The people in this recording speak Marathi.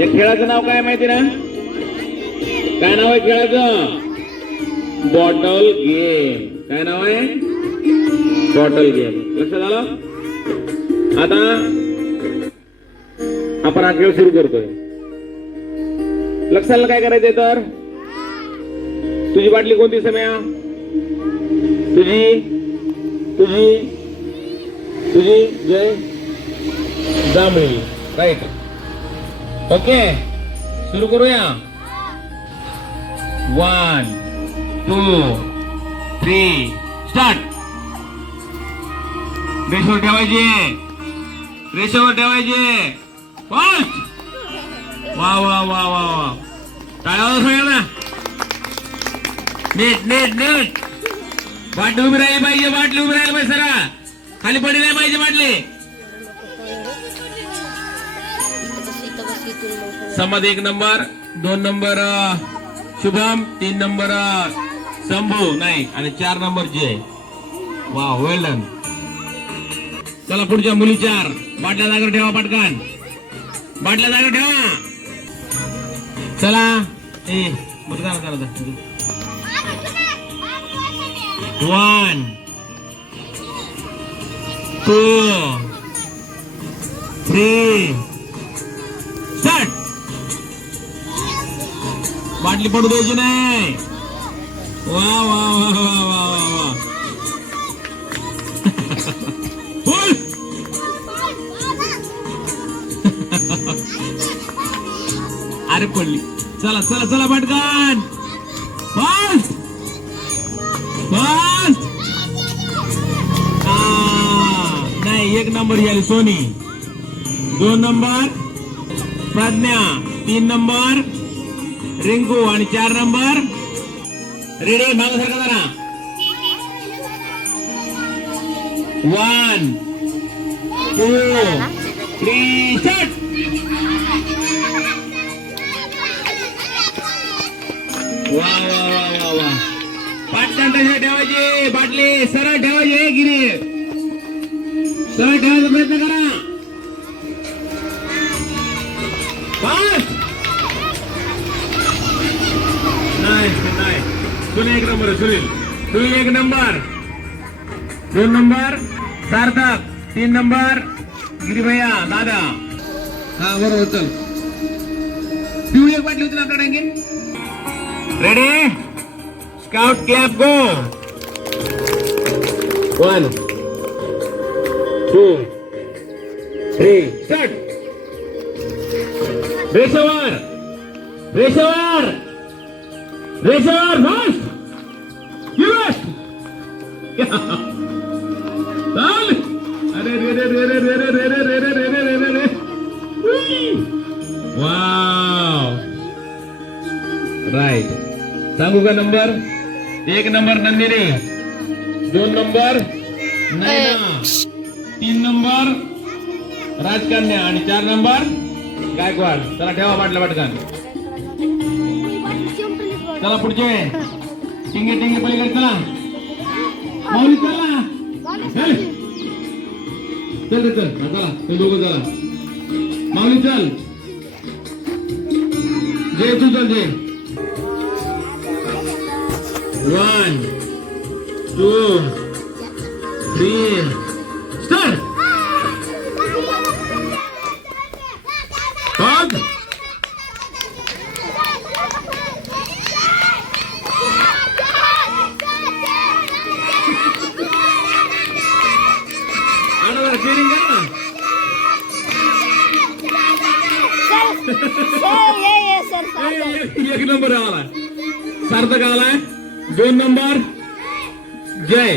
या खेळाचं नाव काय माहिती ना? काय नाव आहे खेळाचं? बॉटल गेम काय नाव आहे? बॉटल गेम लक्षात आलं? आता आपण हा खेळ सुरू करतोय. लक्षात काय करायचंय तर? तुझी बाटली कोणती सम्या? तुझी? तुझी? तुझी? जय? जांभळी. राईट ओके सुरू करूया वन टू थ्री स्टार्ट रेषेवर ठेवायचे रेषेवर ठेवायचे फास्ट वा वा वा वा वा टाळ्यावर सगळ्यांना नीट नीट नीट बाटली उभी राहिली पाहिजे बाटली उभी राहिली पाहिजे सरा खाली पडली नाही पाहिजे बाटली समज एक नंबर दोन नंबर शुभम तीन नंबर शंभू नाही आणि चार नंबर जय. वा वेल डन चला पुढच्या मुली चार. बाटल्या जागर ठेवा पटकन. बाटल्या जागर ठेवा. चला. ए बरं वन टू थ्री बाटली पडू द्यायची नाही. वा वा वा वा वा वा वा. फुल अरे पडली. चला चला चला पटकन. फास्ट फास्ट नाही एक नंबर झाली सोनी. दोन नंबर. प्रज्ञा तीन नंबर. रिंकू आणि चार नंबर. रेडी मागासारखा जरा. वन टू थ्री शर्ट वा वा वा वा वा पाटण तशा ठेवायचे. बाटली सरळ ठेवायचे. हे गिरी. सरळ ठेवायचा प्रयत्न करा. Fast! नाही नाही. सुनील एक नंबर आहे, सुनील. सुनील एक नंबर. दोन नंबर. सार्थक तीन नंबर. गिरीभैया दादा. हा बरोबर चल. पिवळी एक बाटली होती ना आपल्या टँकीत ready scout clap go one two three start रेषेवर रेषेवर रेषेवर फास्ट युएस चाल अरे रे रे रे रे रे रे रे रे रे रे रे रे रे रे रे वाव राईट सांगू का नंबर एक नंबर नंदिनी दोन नंबर नैना तीन नंबर राजकन्या आणि चार नंबर गायकवाड चला ठेवा वाटलं पटकन चला पुढचे. टिंगे टिंगे पलीकडे चला. माऊली चला. चल. रे, चल. चला ते दोघं चला. माऊली चल. जय तू चल Jay one two three start piring kalah, dua Sir, sir, yeah, yeah, number Sarthak number Jay